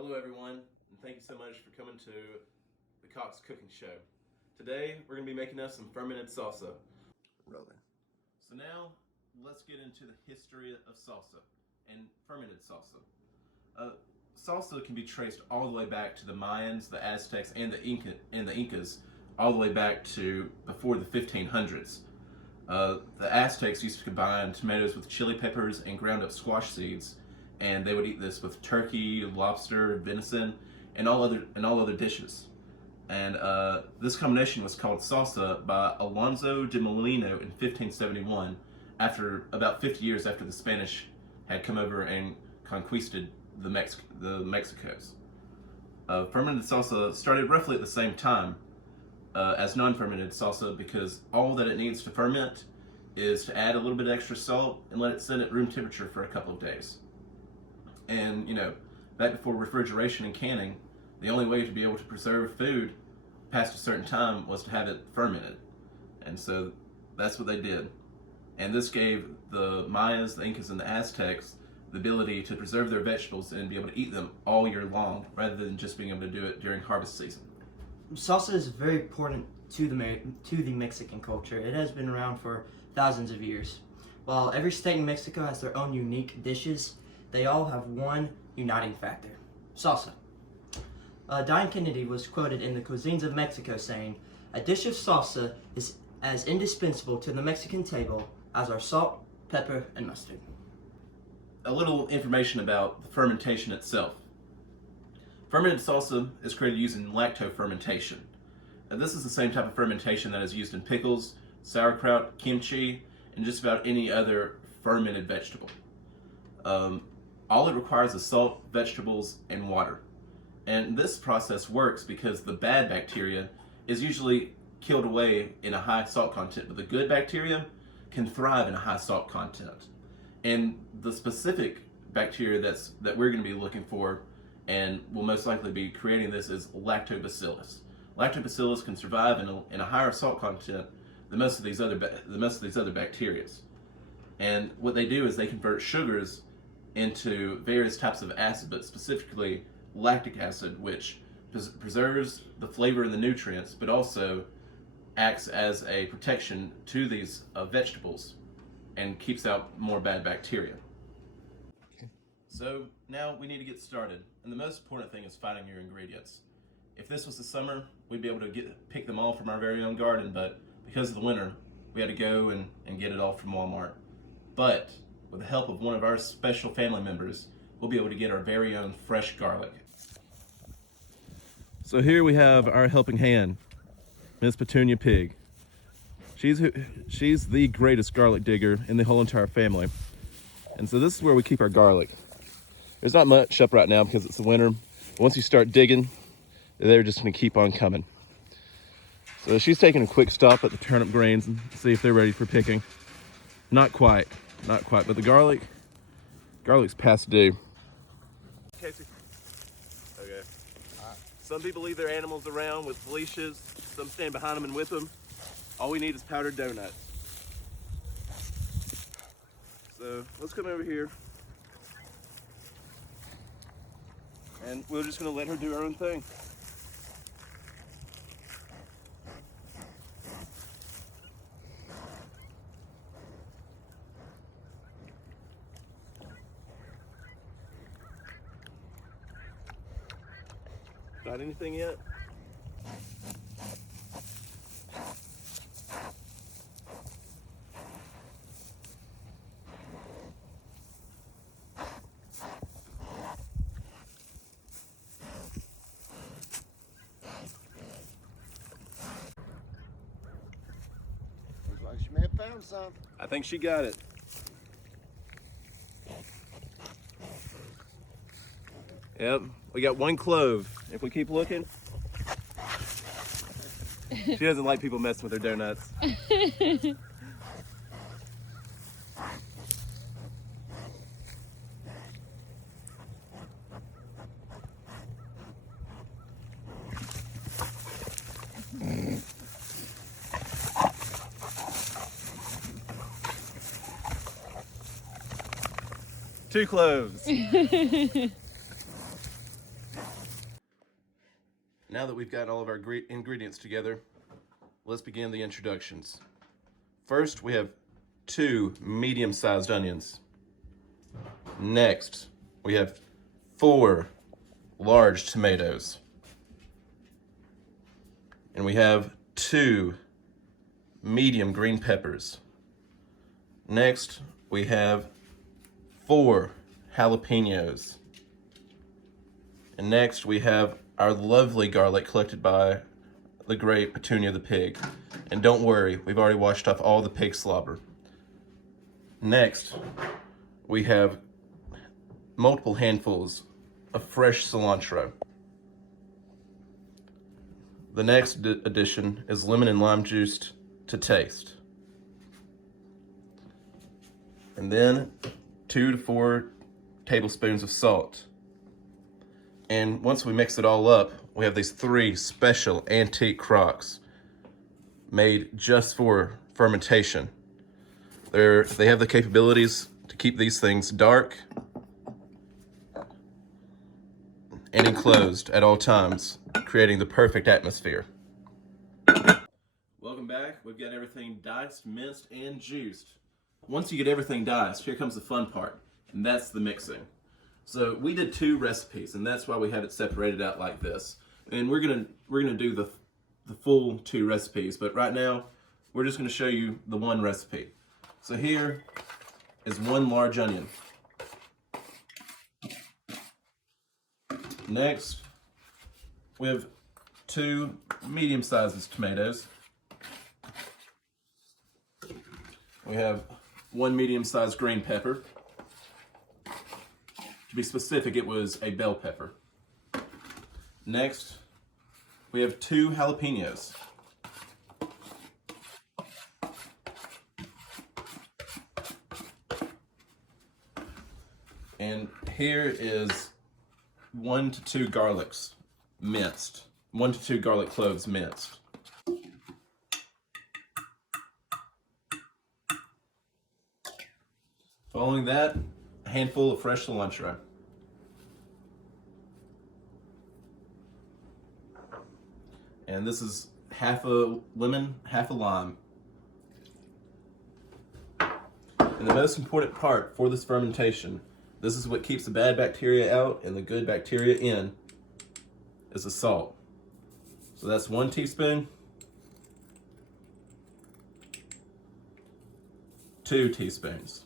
Hello everyone, and thank you so much for coming to the Cox Cooking Show. Today we're going to be making us some fermented salsa. Rolling. So now let's get into the history of salsa and fermented salsa. Salsa can be traced all the way back to the Mayans, the Aztecs, and the Incas, all the way back to before the 1500s. The Aztecs used to combine tomatoes with chili peppers and ground up squash seeds, and they would eat this with turkey, lobster, venison, and all other dishes. And this combination was called salsa by Alonso de Molino in 1571, after about 50 years after the Spanish had come over and conquisted the Mexicos. Fermented salsa started roughly at the same time as non-fermented salsa, because all that it needs to ferment is to add a little bit of extra salt and let it sit at room temperature for a couple of days. And back before refrigeration and canning, the only way to be able to preserve food past a certain time was to have it fermented. And so that's what they did. And this gave the Mayas, the Incas, and the Aztecs the ability to preserve their vegetables and be able to eat them all year long, rather than just being able to do it during harvest season. Salsa is very important to the Mexican culture. It has been around for thousands of years. While every state in Mexico has their own unique dishes, they all have one uniting factor: salsa. Diane Kennedy was quoted in the Cuisines of Mexico saying, "A dish of salsa is as indispensable to the Mexican table as are salt, pepper, and mustard." A little information about the fermentation itself. Fermented salsa is created using lacto fermentation. This is the same type of fermentation that is used in pickles, sauerkraut, kimchi, and just about any other fermented vegetable. All it requires is salt, vegetables, and water. And this process works because the bad bacteria is usually killed away in a high salt content, but the good bacteria can thrive in a high salt content. And the specific bacteria that we're going to be looking for and will most likely be creating this is lactobacillus. Lactobacillus can survive in a higher salt content than most of these other bacteria. And what they do is they convert sugars into various types of acid, but specifically lactic acid, which preserves the flavor and the nutrients, but also acts as a protection to these vegetables and keeps out more bad bacteria. Okay. So now we need to get started, and the most important thing is finding your ingredients. If this was the summer, we'd be able to pick them all from our very own garden, but because of the winter, we had to go and get it all from Walmart. But with the help of one of our special family members, we'll be able to get our very own fresh garlic. So here we have our helping hand, Miss Petunia Pig. She's the greatest garlic digger in the whole entire family. And so this is where we keep our garlic. There's not much up right now because it's the winter. But once you start digging, they're just gonna keep on coming. So she's taking a quick stop at the turnip grains and see if they're ready for picking. Not quite, but the garlic's past due. Casey. Okay. Some people leave their animals around with leashes. Some stand behind them and whip them. All we need is powdered donuts. So let's come over here. And we're just gonna let her do her own thing. Got anything yet? Looks like she may have found some. I think she got it. Yep, we got one clove. If we keep looking. She doesn't like people messing with her donuts. Two cloves. Now that we've got all of our ingredients together, let's begin the introductions. First, we have 2 medium-sized onions. Next, we have 4 large tomatoes. And we have 2 medium green peppers. Next, we have 4 jalapenos. And next, we have our lovely garlic collected by the great Petunia the pig. And don't worry, we've already washed off all the pig slobber. Next, we have multiple handfuls of fresh cilantro. The next addition is lemon and lime juice to taste. And then 2 to 4 tablespoons of salt. And once we mix it all up, we have these 3 special antique crocks made just for fermentation. They have the capabilities to keep these things dark and enclosed at all times, creating the perfect atmosphere. Welcome back. We've got everything diced, minced, and juiced. Once you get everything diced, here comes the fun part, and that's the mixing. So we did 2 recipes, and that's why we have it separated out like this. And we're gonna do the full 2 recipes, but right now we're just gonna show you the 1 recipe. So here is 1 large onion. Next, we have 2 medium-sized tomatoes. We have 1 medium-sized green pepper. To be specific, it was a bell pepper. Next, we have 2 jalapenos. And here is 1 to 2 garlics minced. 1 to 2 garlic cloves minced. Following that, a handful of fresh cilantro. And this is half a lemon, half a lime. And the most important part for this fermentation, this is what keeps the bad bacteria out and the good bacteria in, is the salt. So that's 1 teaspoon, 2 teaspoons.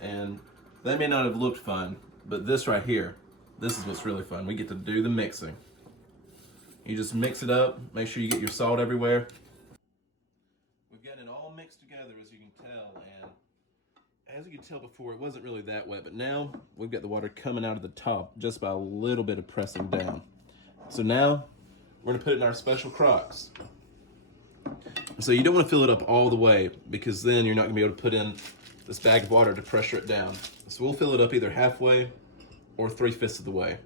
And that may not have looked fun, but this right here, this is what's really fun. We get to do the mixing. You just mix it up, make sure you get your salt everywhere. We've got it all mixed together, as you can tell, and as you can tell before, it wasn't really that wet, but now we've got the water coming out of the top just by a little bit of pressing down. So now we're gonna put it in our special crocks. So you don't wanna fill it up all the way, because then you're not gonna be able to put in this bag of water to pressure it down. So we'll fill it up either halfway or 3/5 of the way.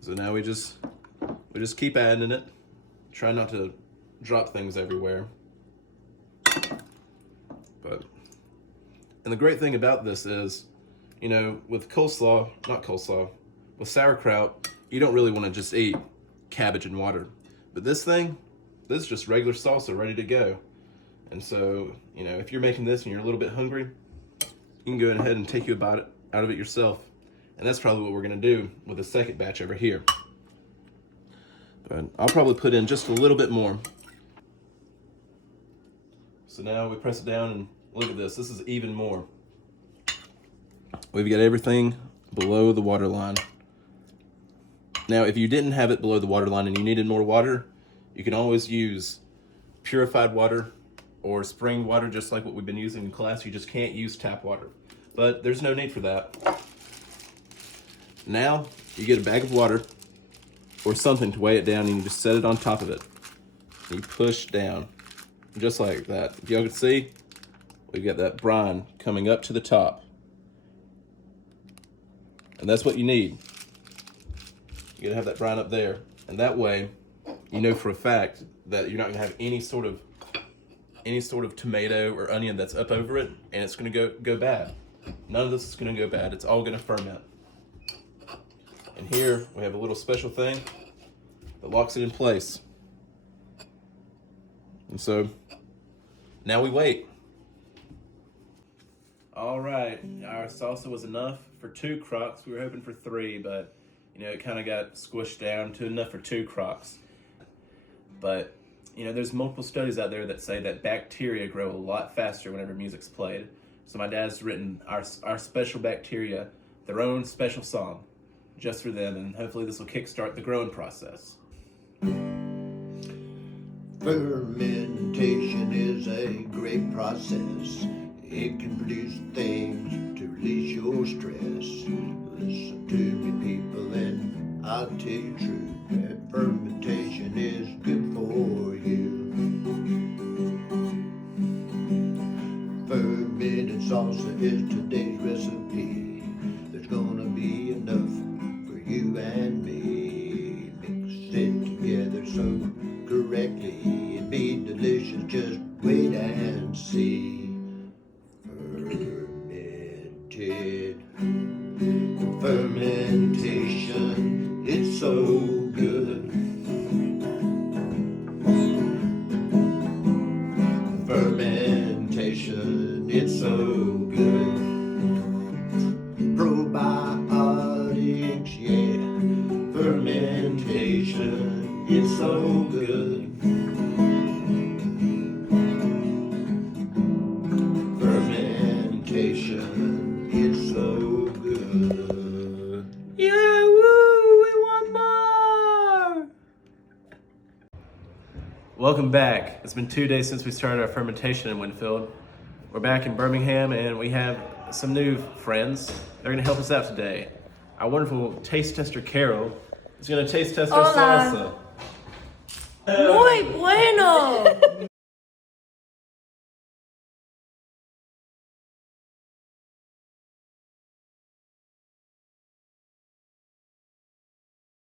So now we just keep adding it. Try not to drop things everywhere. And the great thing about this is, you know, with with sauerkraut, you don't really want to just eat cabbage and water. But this is just regular salsa ready to go. And so, you know, if you're making this and you're a little bit hungry, you can go ahead and take you a bite out of it yourself. And that's probably what we're gonna do with the second batch over here. But I'll probably put in just a little bit more. So now we press it down and look at this. This is even more. We've got everything below the water line. Now, if you didn't have it below the water line and you needed more water, you can always use purified water or spring water, just like what we've been using in class. You just can't use tap water. But there's no need for that. Now, you get a bag of water or something to weigh it down, and you just set it on top of it. You push down, just like that. If y'all can see, we've got that brine coming up to the top. And that's what you need. You gotta have that brine up there. And that way, you know for a fact that you're not gonna have any sort of tomato or onion that's up over it, and it's gonna go bad. None of this is gonna go bad. It's all gonna ferment. And here we have a little special thing that locks it in place. And so now we wait. All right, our salsa was enough for 2 crocs. We were hoping for 3, but it kind of got squished down to enough for 2 crocs. But there's multiple studies out there that say that bacteria grow a lot faster whenever music's played. So my dad's written our special bacteria their own special song just for them, and hopefully this will kickstart the growing process. Fermentation is a great process. It can produce things to release your stress. Listen to me, people, and I'll tell you true that fermentation is good for you. Fermented salsa is today's recipe. There's gonna be enough for you and me. Mix it together so correctly, it'd be delicious, just wait and see. Fermentation, it's so good. Fermentation, it's so good. Probiotics, yeah. Fermentation, it's so good. Fermentation, it's so good. Yeah, woo! We want more! Welcome back. It's been 2 days since we started our fermentation in Winfield. We're back in Birmingham and we have some new friends. They're gonna help us out today. Our wonderful taste tester Carol is gonna taste test our Hola. salsa. Muy bueno.